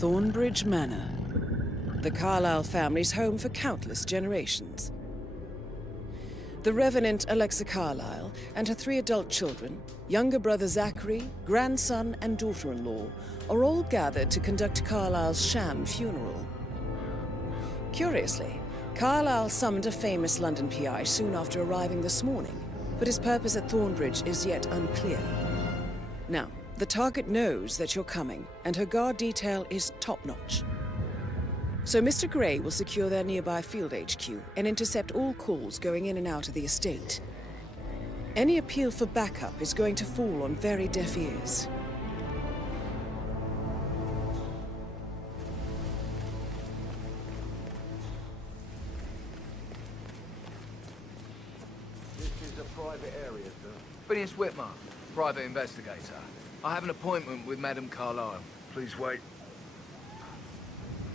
Thornbridge Manor, the Carlyle family's home for countless generations. The Revenant Alexa Carlyle and her 3 adult children, younger brother Zachary, grandson and daughter-in-law, are all gathered to conduct Carlyle's sham funeral. Curiously, Carlyle summoned a famous London PI soon after arriving this morning, but his purpose at Thornbridge is yet unclear. Now, the target knows that you're coming, and her guard detail is top-notch. So Mr. Gray will secure their nearby field HQ and intercept all calls going in and out of the estate. Any appeal for backup is going to fall on very deaf ears. This is a private area, sir. Phineas Whitmer, private investigator. I have an appointment with Madame Carlyle. Please wait.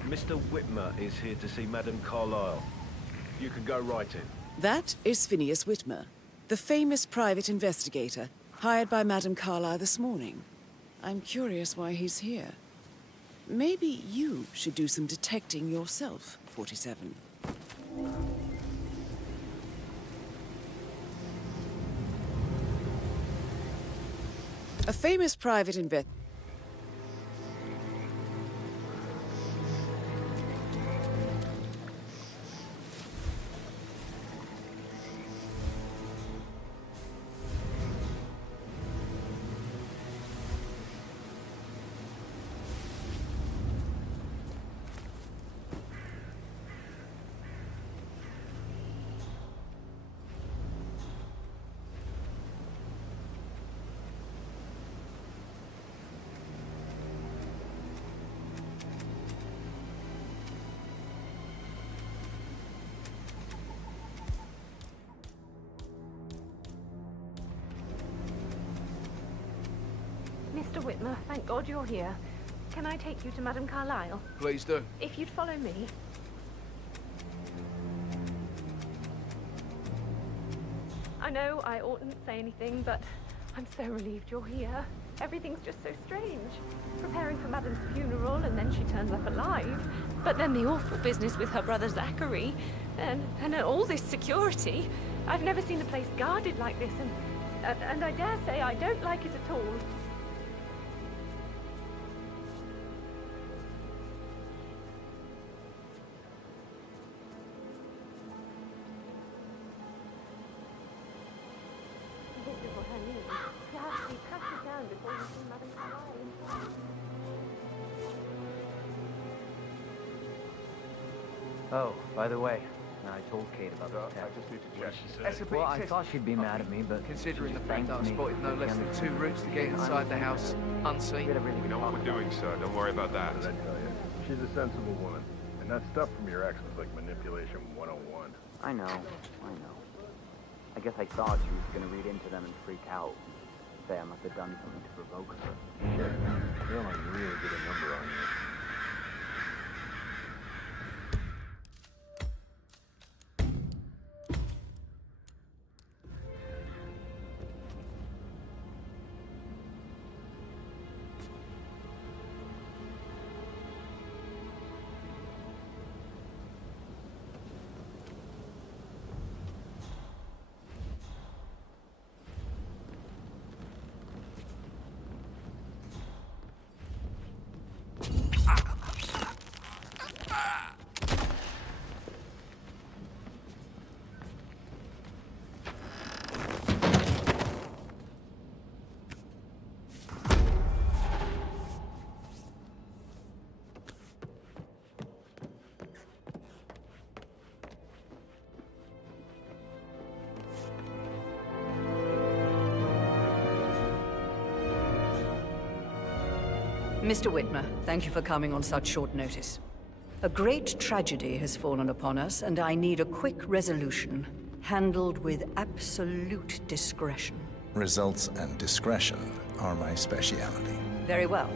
Mr. Whitmer is here to see Madame Carlyle. You can go right in. That is Phineas Whitmer, the famous private investigator hired by Madame Carlyle this morning. I'm curious why he's here. Maybe you should do some detecting yourself, 47. A famous private investigator. Mr. Whitmer, thank God you're here. Can I take you to Madame Carlyle? Please do. If you'd follow me. I know I oughtn't say anything, but I'm so relieved you're here. Everything's just so strange. Preparing for Madame's funeral, and then she turns up alive. But then the awful business with her brother Zachary, and all this security. I've never seen the place guarded like this, and I dare say I don't like it at all. Oh, by the way, I told Kate about the I attack. just need to check. SOP Well, I thought she'd be mad at me, but Considering the she fact that I thanked me spotted no for less than the 2 routes to get inside the house unseen. We know what we're doing, sir. Don't worry about that. What did I tell you? She's a sensible woman. And that stuff from your ex was like manipulation 101. I know. I guess I thought she was gonna read into them and freak out. Say I must have done something to provoke her. Shit. They'll really get a number on you. Mr. Whitmer, thank you for coming on such short notice. A great tragedy has fallen upon us, and I need a quick resolution, handled with absolute discretion. Results and discretion are my speciality. Very well.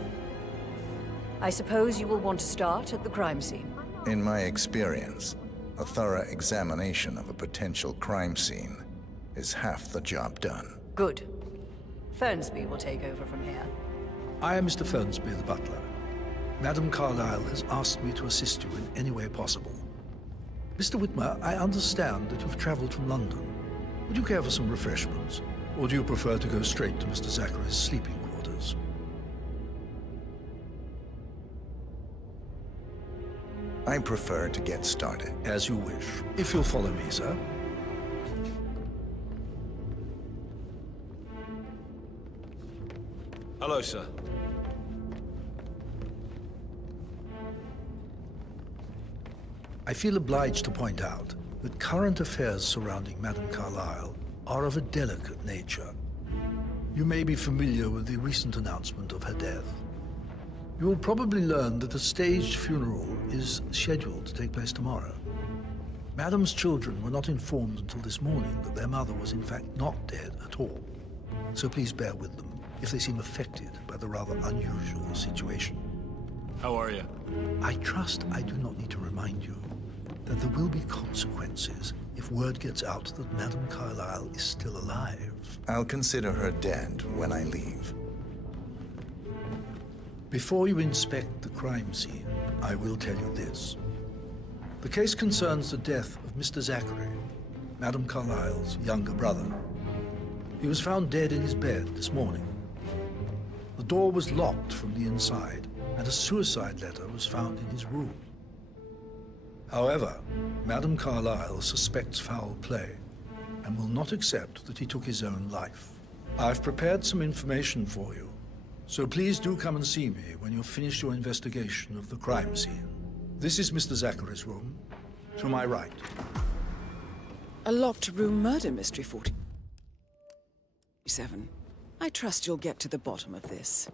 I suppose you will want to start at the crime scene. In my experience, a thorough examination of a potential crime scene is half the job done. Good. Fernsby will take over from here. I am Mr. Fernsby, the butler. Madame Carlyle has asked me to assist you in any way possible. Mr. Whitmer, I understand that you've traveled from London. Would you care for some refreshments? Or do you prefer to go straight to Mr. Zachary's sleeping quarters? I prefer to get started. As you wish. If you'll follow me, sir. Hello, sir. I feel obliged to point out that current affairs surrounding Madame Carlyle are of a delicate nature. You may be familiar with the recent announcement of her death. You will probably learn that a staged funeral is scheduled to take place tomorrow. Madame's children were not informed until this morning that their mother was in fact not dead at all. So please bear with them if they seem affected by the rather unusual situation. How are you? I trust I do not need to remind you that there will be consequences if word gets out that Madame Carlyle is still alive. I'll consider her dead when I leave. Before you inspect the crime scene, I will tell you this. The case concerns the death of Mr. Zachary, Madame Carlyle's younger brother. He was found dead in his bed this morning. The door was locked from the inside, and a suicide letter was found in his room. However, Madame Carlyle suspects foul play and will not accept that he took his own life. I've prepared some information for you, so please do come and see me when you've finished your investigation of the crime scene. This is Mr. Zachary's room, to my right. A locked room murder mystery, 47. I trust you'll get to the bottom of this.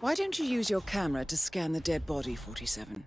Why don't you use your camera to scan the dead body, 47?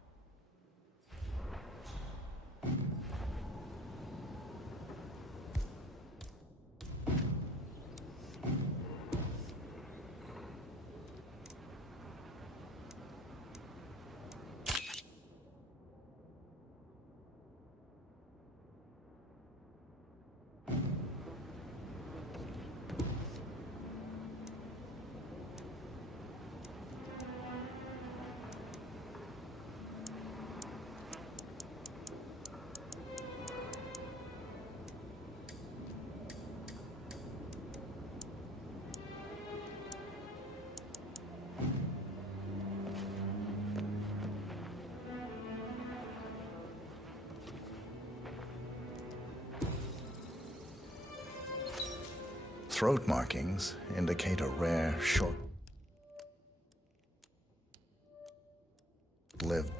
Throat markings indicate a rare, short-lived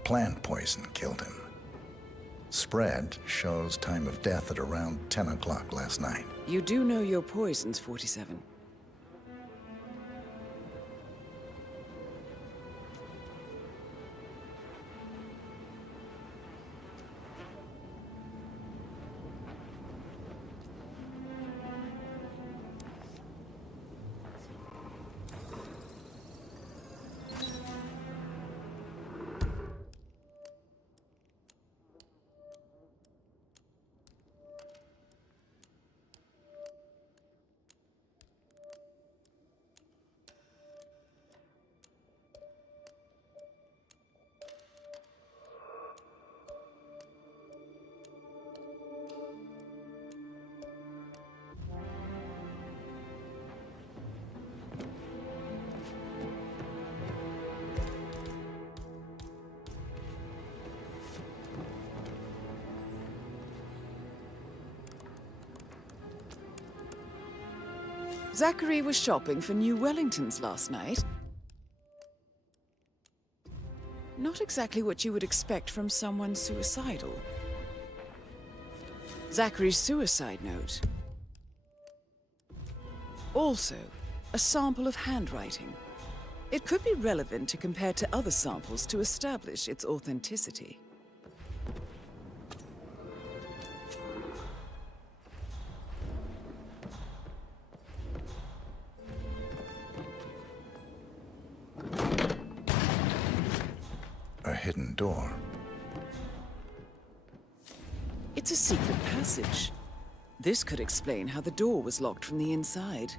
plant poison killed him. Spread shows time of death at around 10 o'clock last night. You do know your poisons, 47. Zachary was shopping for new Wellingtons last night. Not exactly what you would expect from someone suicidal. Zachary's suicide note. Also, a sample of handwriting. It could be relevant to compare to other samples to establish its authenticity. A hidden door. It's a secret passage. This could explain how the door was locked from the inside.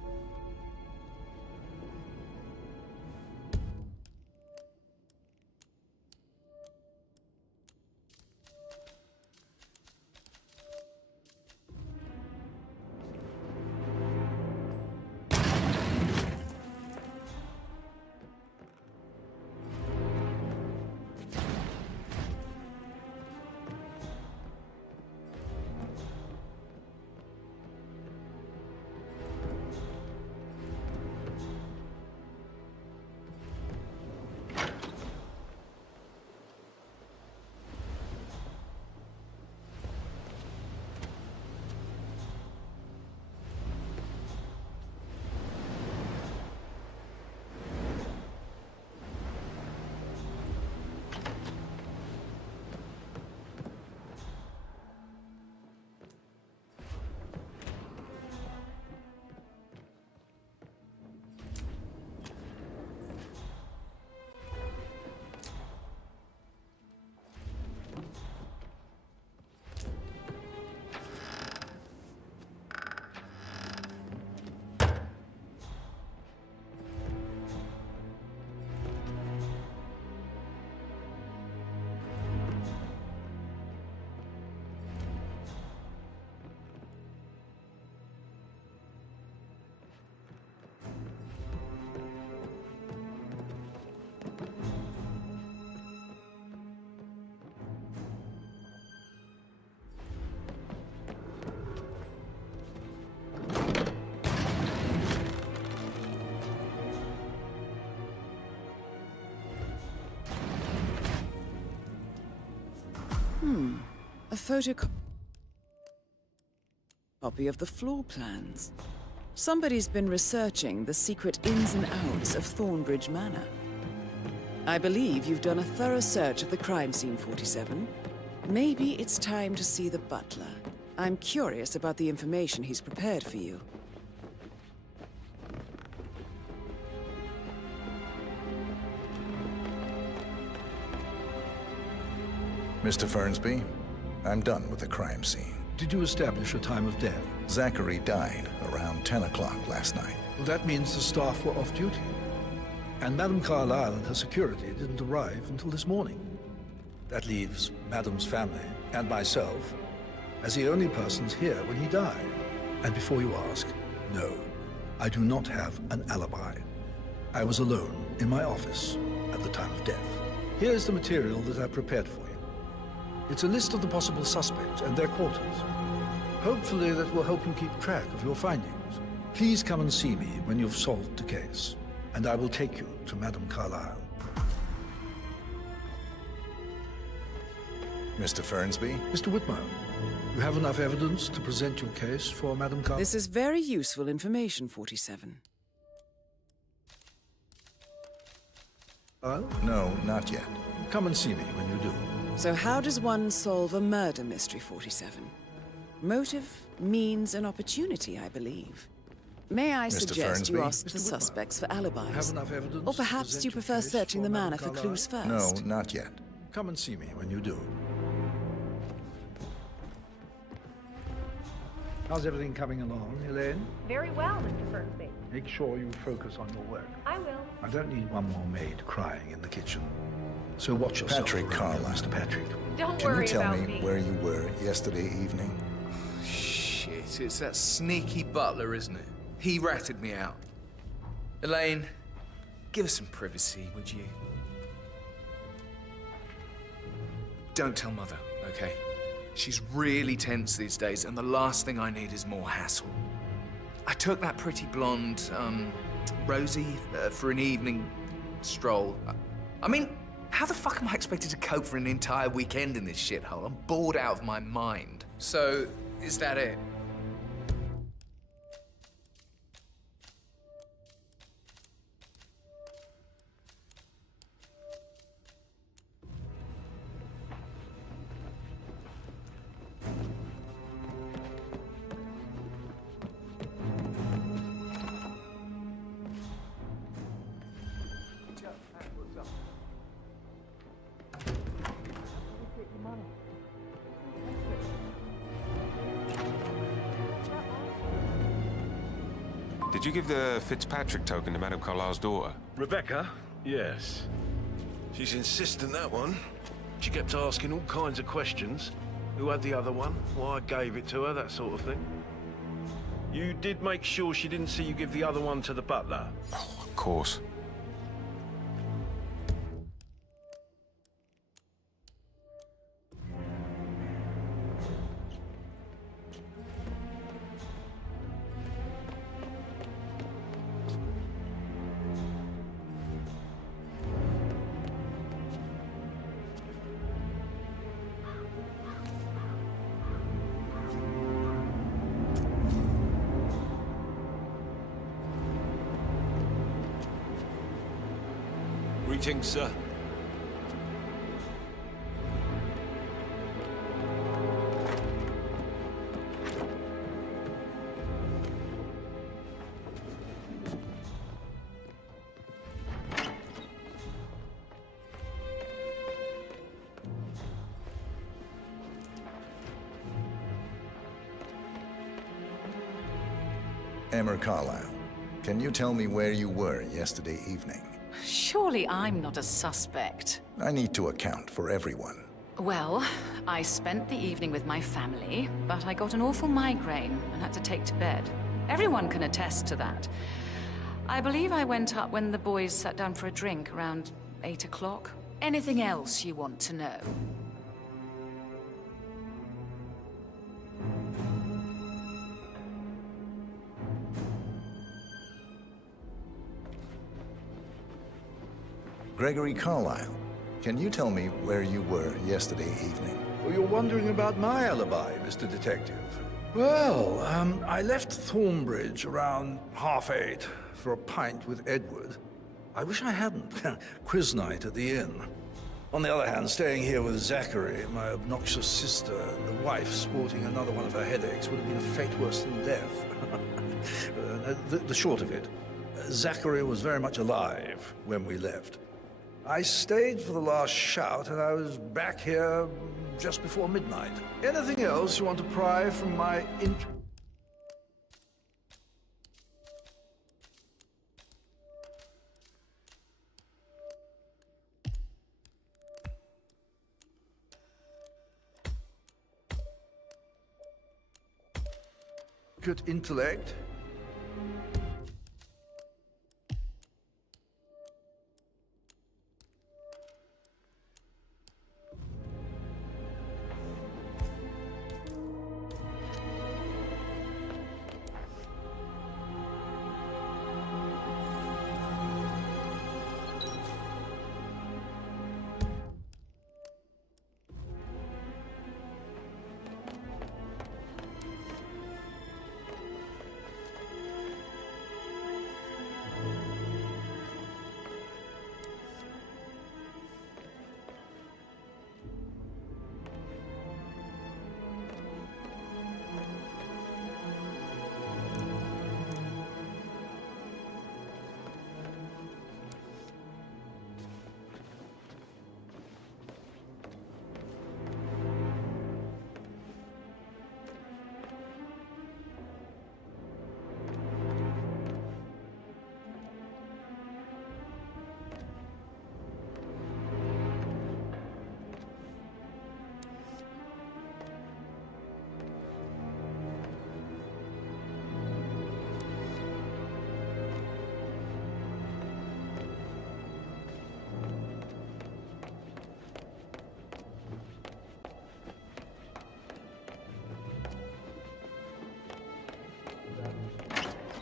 A photocopy of the floor plans. Somebody's been researching the secret ins and outs of Thornbridge Manor. I believe you've done a thorough search of the crime scene, 47. Maybe it's time to see the butler. I'm curious about the information he's prepared for you. Mr. Fernsby, I'm done with the crime scene. Did you establish a time of death? Zachary died around 10 o'clock last night. Well, that means the staff were off duty. And Madame Carlyle and her security didn't arrive until this morning. That leaves Madame's family and myself as the only persons here when he died. And before you ask, no, I do not have an alibi. I was alone in my office at the time of death. Here's the material that I prepared for you. It's a list of the possible suspects and their quarters. Hopefully that will help you keep track of your findings. Please come and see me when you've solved the case, and I will take you to Madame Carlyle. Mr. Fernsby? Mr. Whitmer, you have enough evidence to present your case for Madame Carlyle? This is very useful information, 47. No, not yet. Come and see me when you do. So how does one solve a murder mystery, 47? Motive, means, and opportunity, I believe. May I Mr. suggest you Fernsby? ask the suspects for alibis? Have enough evidence Or to perhaps present you your prefer case searching for the Madame manor for Carlyle? clues first? No, not yet. Come and see me when you do. How's everything coming along, Elaine? Very well, Mr. Fernsby. Make sure you focus on your work. I will. I don't need one more maid crying in the kitchen. So watch yourself, Patrick around here, Carlyle. Mr. Patrick. Don't Can worry you tell about me where you were yesterday evening? Shit, it's that sneaky butler, isn't it? He ratted me out. Elaine, give us some privacy, would you? Don't tell Mother, okay? She's really tense these days, and the last thing I need is more hassle. I took that pretty blonde, Rosie, for an evening stroll. I mean, how the fuck am I expected to cope for an entire weekend in this shithole? I'm bored out of my mind. So, is that it? Did you give the Fitzpatrick token to Madame Carlyle's daughter? Rebecca? Yes. She's insistent, that one. She kept asking all kinds of questions. Who had the other one? Why I gave it to her, that sort of thing. You did make sure she didn't see you give the other one to the butler? Oh, of course. Greetings, sir. Emmer Carlyle, can you tell me where you were yesterday evening? Surely I'm not a suspect. I need to account for everyone. Well, I spent the evening with my family, but I got an awful migraine and had to take to bed. Everyone can attest to that. I believe I went up when the boys sat down for a drink around 8 o'clock. Anything else you want to know? Gregory Carlyle, Can you tell me where you were yesterday evening? Well, you're wondering about my alibi, Mr. Detective. Well, I left Thornbridge around 8:30 for a pint with Edward. I wish I hadn't. Quiz night at the inn. On the other hand, staying here with Zachary, my obnoxious sister, and the wife sporting another one of her headaches would have been a fate worse than death. The short of it, Zachary was very much alive when we left. I stayed for the last shout, and I was back here just before midnight. Anything else you want to pry from my intellect?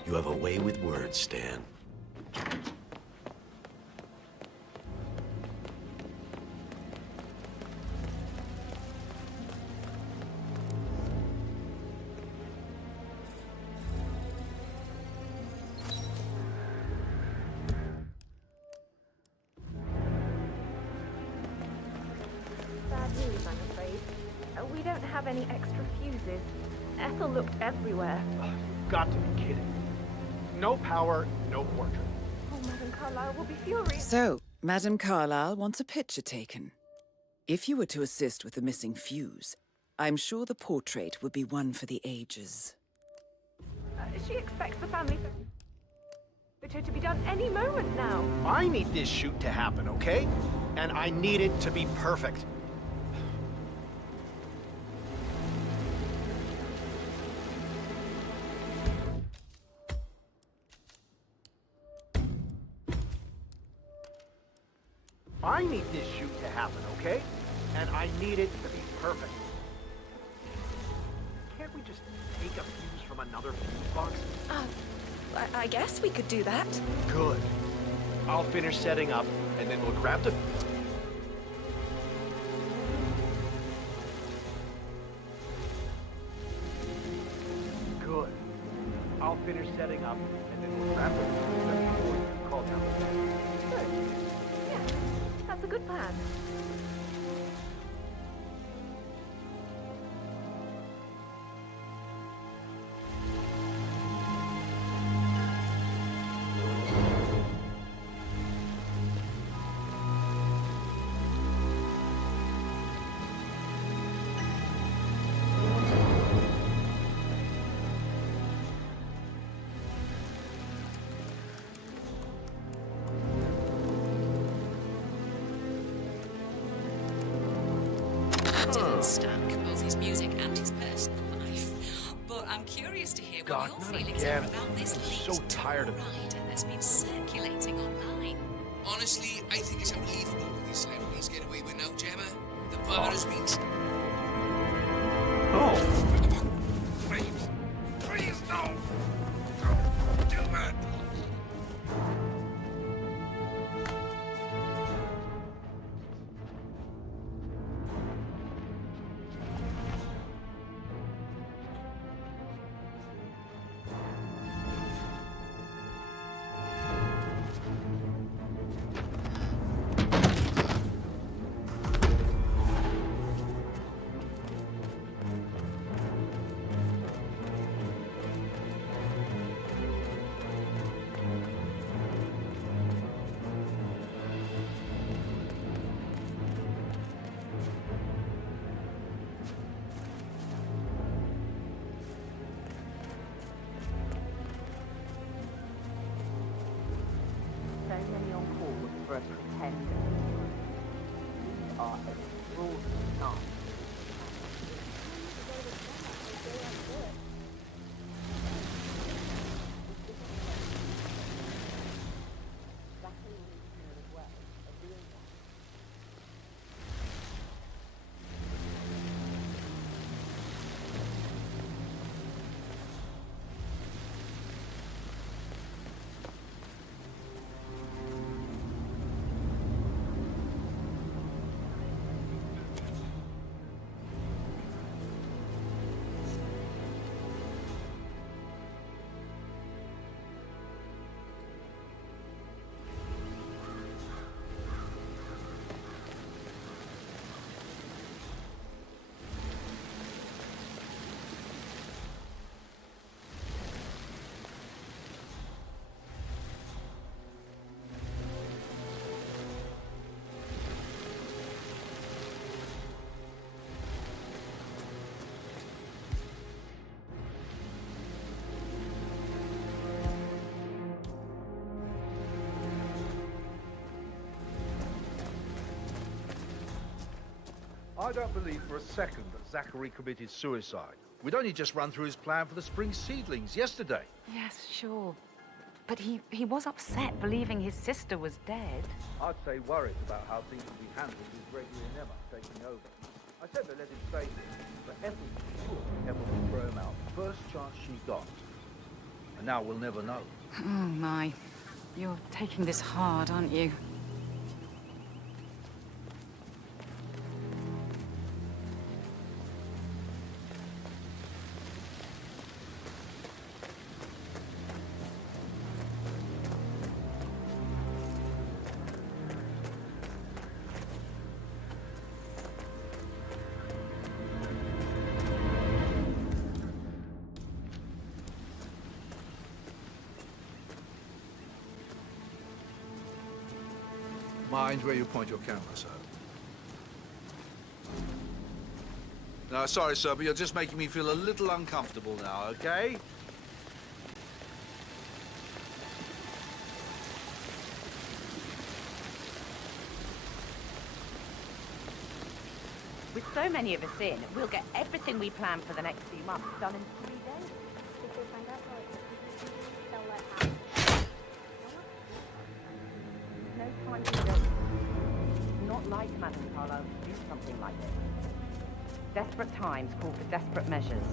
You have a way with words, Stan. Bad news, I'm afraid. We don't have any extra fuses. Ethel looked everywhere. Got to be kidding. No power, no portrait. Oh, Madame Carlyle will be furious. So, Madame Carlyle wants a picture taken. If you were to assist with the missing fuse, I'm sure the portrait would be one for the ages. She expects the family photo to be done any moment now. I need this shoot to happen, okay? And I need it to be perfect. I need this shoot to happen, okay? And I need it to be perfect. Can't we just take a fuse from another fuse box? I guess we could do that. Good. I'll finish setting up, and then we'll grab the... Good. I'll finish setting up, and then we'll grab the fuse before you call down. Good. Yeah, that's a good plan. Didn't stack both his music and his personal life. But I'm curious to hear what your feelings are about this leaked tour ride that's been circulating online. Honestly, I think it's unbelievable what these celebrities get away with now, Gemma. The bar has been... Please, no! Don't do that! cause for a pretend. We are a fraud staff. I don't believe for a second that Zachary committed suicide. We'd only just run through his plan for the spring seedlings yesterday. Yes, sure. But he was upset believing his sister was dead. I'd say worried about how things would be handled with Gregory and Emma taking over. I said they let him stay there, but Ethel was sure Emma would throw him out first chance she got. And now we'll never know. Oh, my. You're taking this hard, aren't you? Mind where you point your camera, sir. No, sorry, sir, but you're just making me feel a little uncomfortable now, okay? With so many of us in, we'll get everything we plan for the next few months done in 3 days. No time to wait. It's not like Madame Carlisle to do something like this. Desperate times call for desperate measures.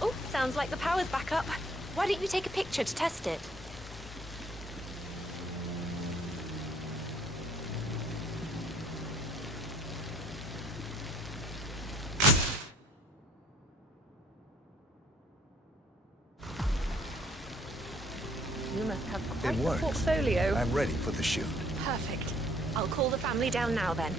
Oh, sounds like the power's back up. Why don't you take a picture to test it? You must have It quite a works. portfolio. I'm ready for the shoot. Perfect. I'll call the family down now then.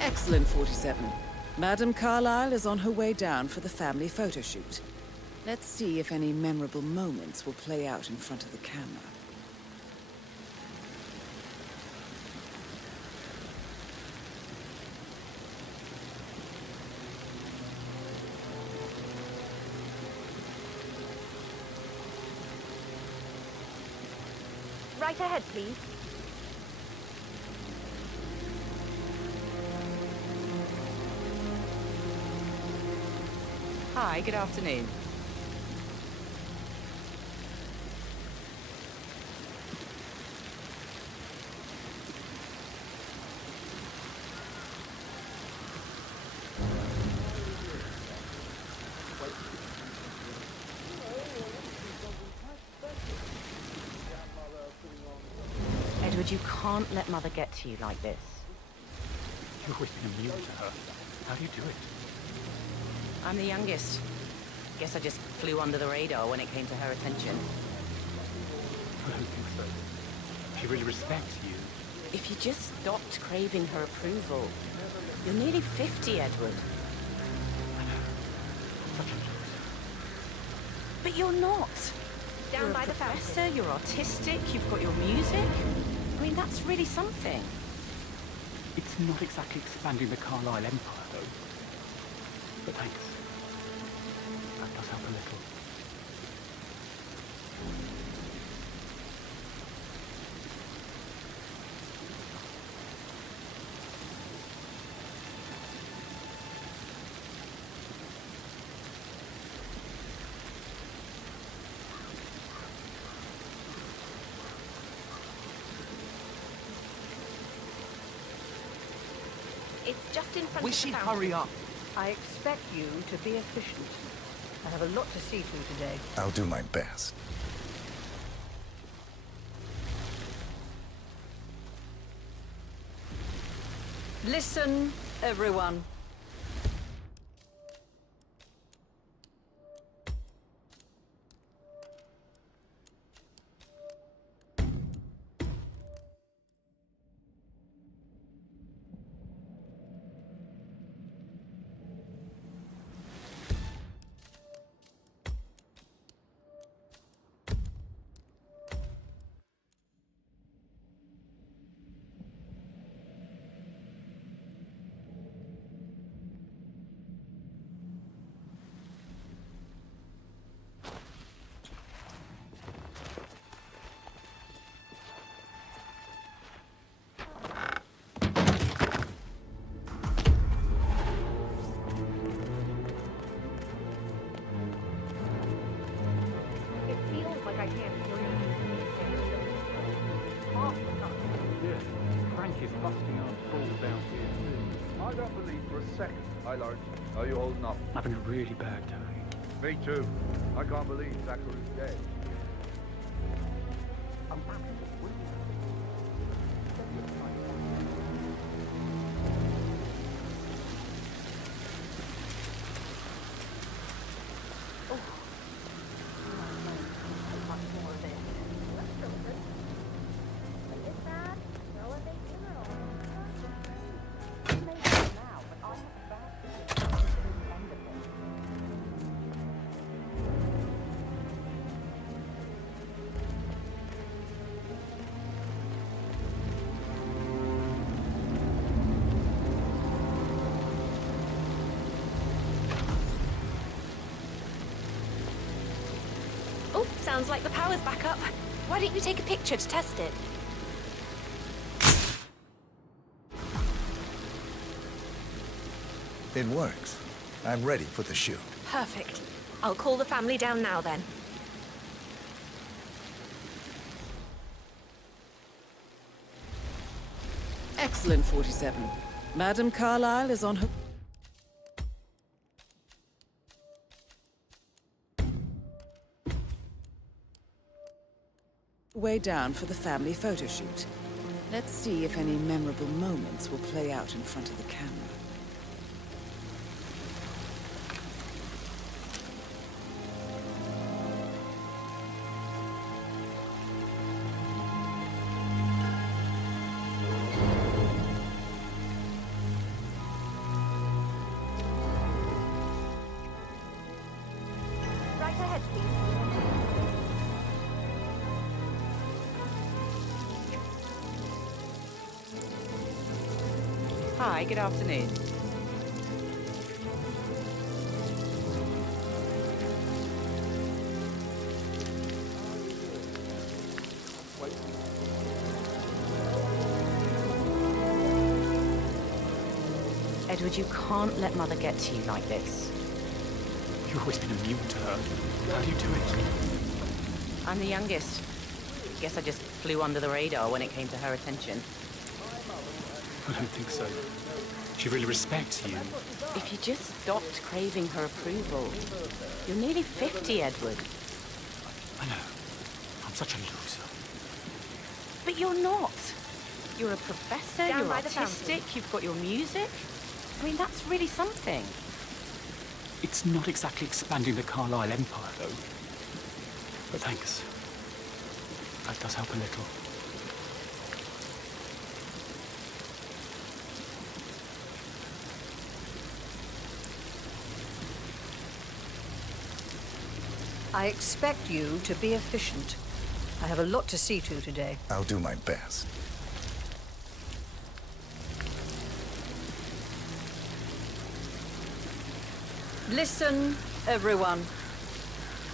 Excellent, 47. Madame Carlisle is on her way down for the family photo shoot. Let's see if any memorable moments will play out in front of the camera. Right ahead, please. Hi, good afternoon. Edward, you can't let Mother get to you like this. You're always been immune to her. How do you do it? I'm the youngest. Guess I just flew under the radar when it came to her attention. I don't think so. She really respects you. If you just stopped craving her approval. You're nearly 50, Edward. But you're not. Down You're by a the professor, fountain. you're artistic, you've got your music. I mean, that's really something. It's not exactly expanding the Carlisle Empire, though. But thanks. That does help a little. It's just in front Will of she the fountain. hurry up? I expect you to be efficient. I have a lot to see through today. I'll do my best. Listen, everyone. It feels like I can't breathe. Yeah, Frank is busting our balls down here, too. I don't believe for a second. Hi, Lawrence. How are you holding up? Having a really bad day. Me too. I can't believe Zachary's dead. Oh, sounds like the power's back up. Why don't you take a picture to test it? It works. I'm ready for the shoot. Perfect. I'll call the family down now then. Excellent, 47. Madame Carlyle is on her... way down for the family photo shoot. Let's see if any memorable moments will play out in front of the camera. Right ahead, please. Hi, good afternoon. Edward, you can't let Mother get to you like this. You've always been immune to her. How do you do it? I'm the youngest. Guess I just flew under the radar when it came to her attention. I don't think so. She really respects you. If you just stopped craving her approval. You're nearly 50, Edward. I know. I'm such a loser. But you're not. You're a professor, Down you're by the artistic, fountain. you've got your music. I mean, that's really something. It's not exactly expanding the Carlisle Empire, though. But thanks. That does help a little. I expect you to be efficient. I have a lot to see to today. I'll do my best. Listen, everyone.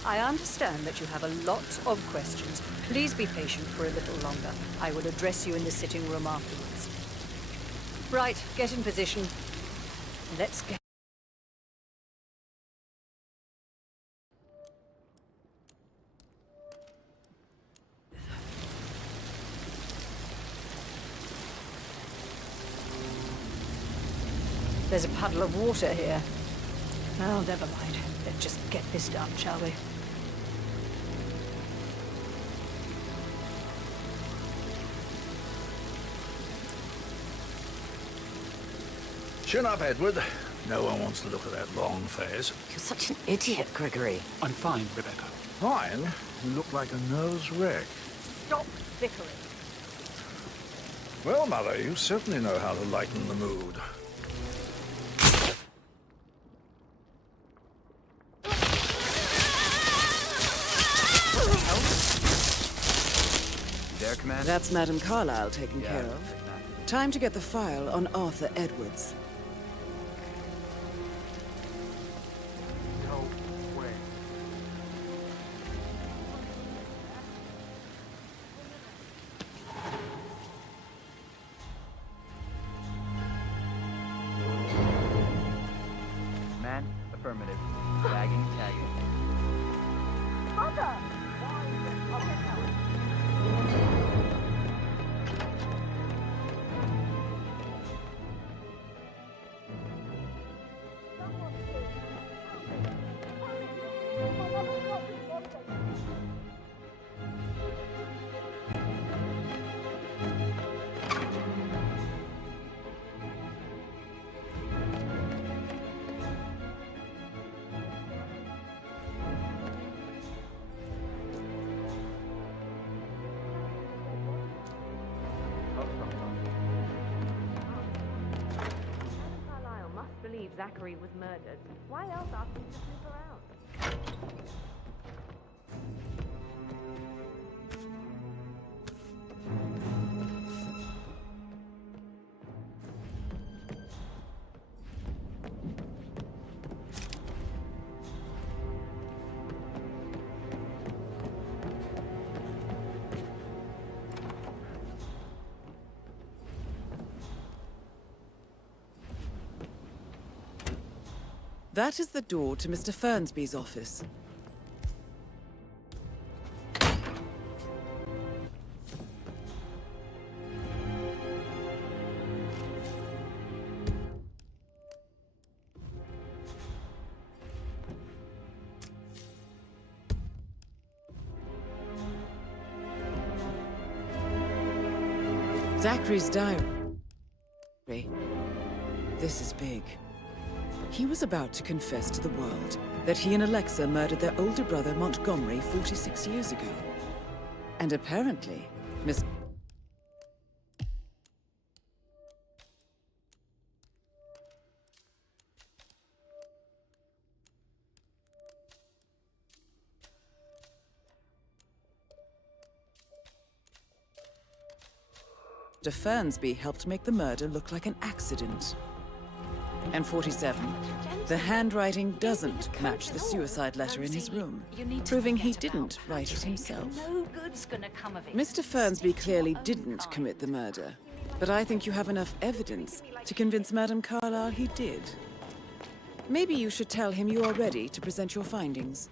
I understand that you have a lot of questions. Please be patient for a little longer. I will address you in the sitting room afterwards. Right, get in position. Let's get... There's a puddle of water here. Oh, never mind. Let's just get this done, shall we? Chin up, Edward. No one wants to look at that long face. You're such an idiot, Gregory. I'm fine, Rebecca. Fine. You look like a nervous wreck. Stop bickering. Well, Mother, you certainly know how to lighten the mood. There, Commander? That's Madame Carlyle taken care of. Time to get the file on Arthur Edwards. No way. Man, affirmative. Tagging, tagging. Mother! I'll get help. Carlyle must believe Zachary was murdered. Why else ask him to snoop around? That is the door to Mr. Fernsby's office. Zachary's diary. This is big. He was about to confess to the world that he and Alexa murdered their older brother Montgomery 46 years ago. And apparently, Mr. Fernsby helped make the murder look like an accident. And 47, the handwriting doesn't match the suicide letter in his room, proving he didn't write it himself. No good's gonna come of it. Mr. Fernsby clearly didn't commit the murder, but I think you have enough evidence to convince Madame Carlyle he did. Maybe you should tell him you are ready to present your findings.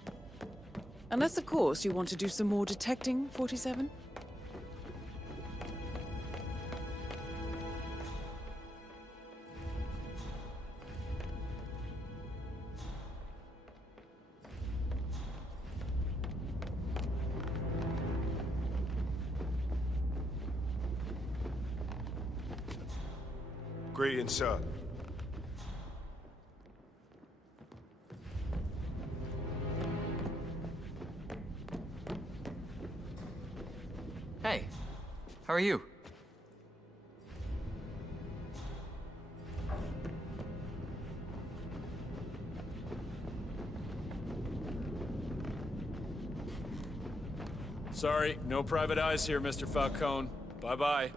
Unless, of course, you want to do some more detecting, 47? Greetings, sir. Hey, how are you? Sorry, no private eyes here, Mr. Falcone. Bye-bye.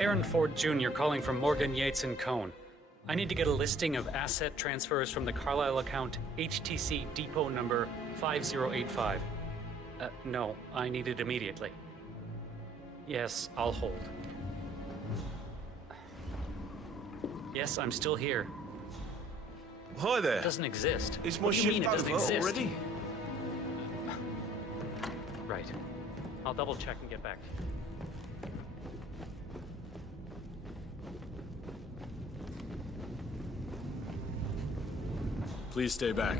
Aaron Ford Jr. calling from Morgan, Yates & Cohn. I need to get a listing of asset transfers from the Carlisle account HTC Depot number 5085. No, I need it immediately. Yes, I'll hold. Yes, I'm still here. Hi there. It doesn't exist. Is my What do you mean shift it doesn't over exist? already? Right. I'll double check and get back to you. Please stay back.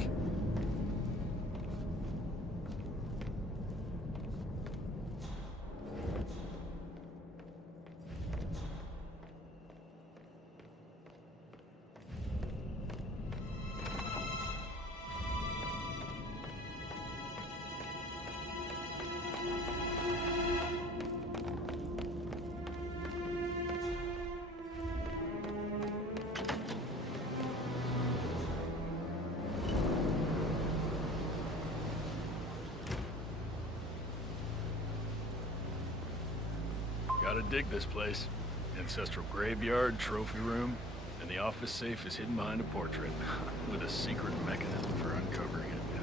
Gotta dig this place. Ancestral graveyard, trophy room, and the office safe is hidden behind a portrait with a secret mechanism for uncovering it.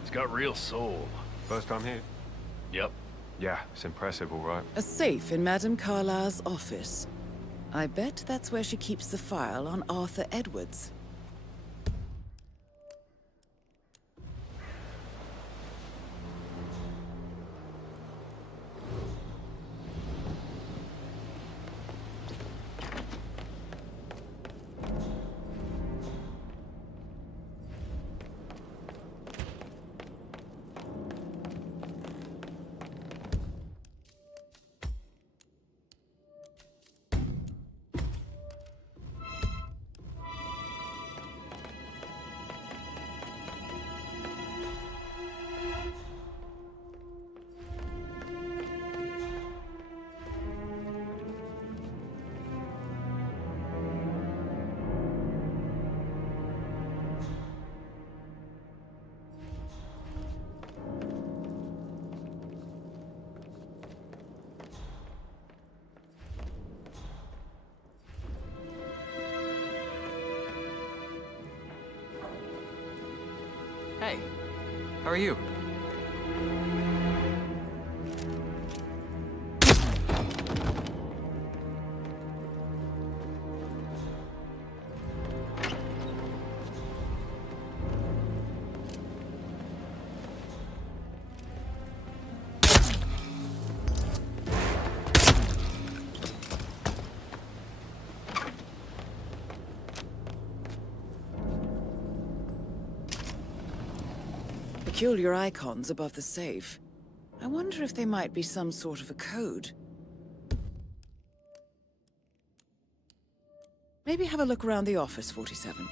It's got real soul. First time here? Yep. Yeah, it's impressive, all right. A safe in Madame Carlyle's office. I bet that's where she keeps the file on Arthur Edwards. Hey, how are you? peculiar icons above the safe. I wonder if they might be some sort of a code. Maybe have a look around the office, 47.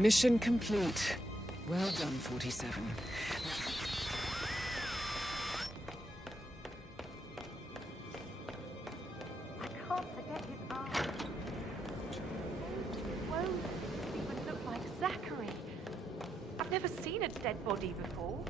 Mission complete. Well done, 47. I can't forget his eyes. Whoa, it even looked like Zachary. I've never seen a dead body before.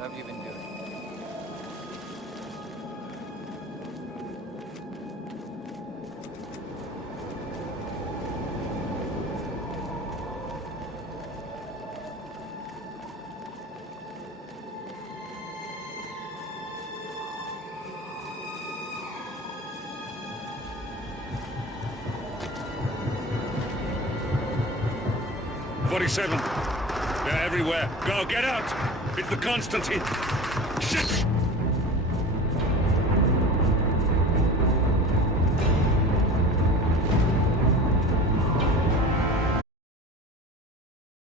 So what have you been doing? They're everywhere. Go, get out! It's the Constantine! Shit!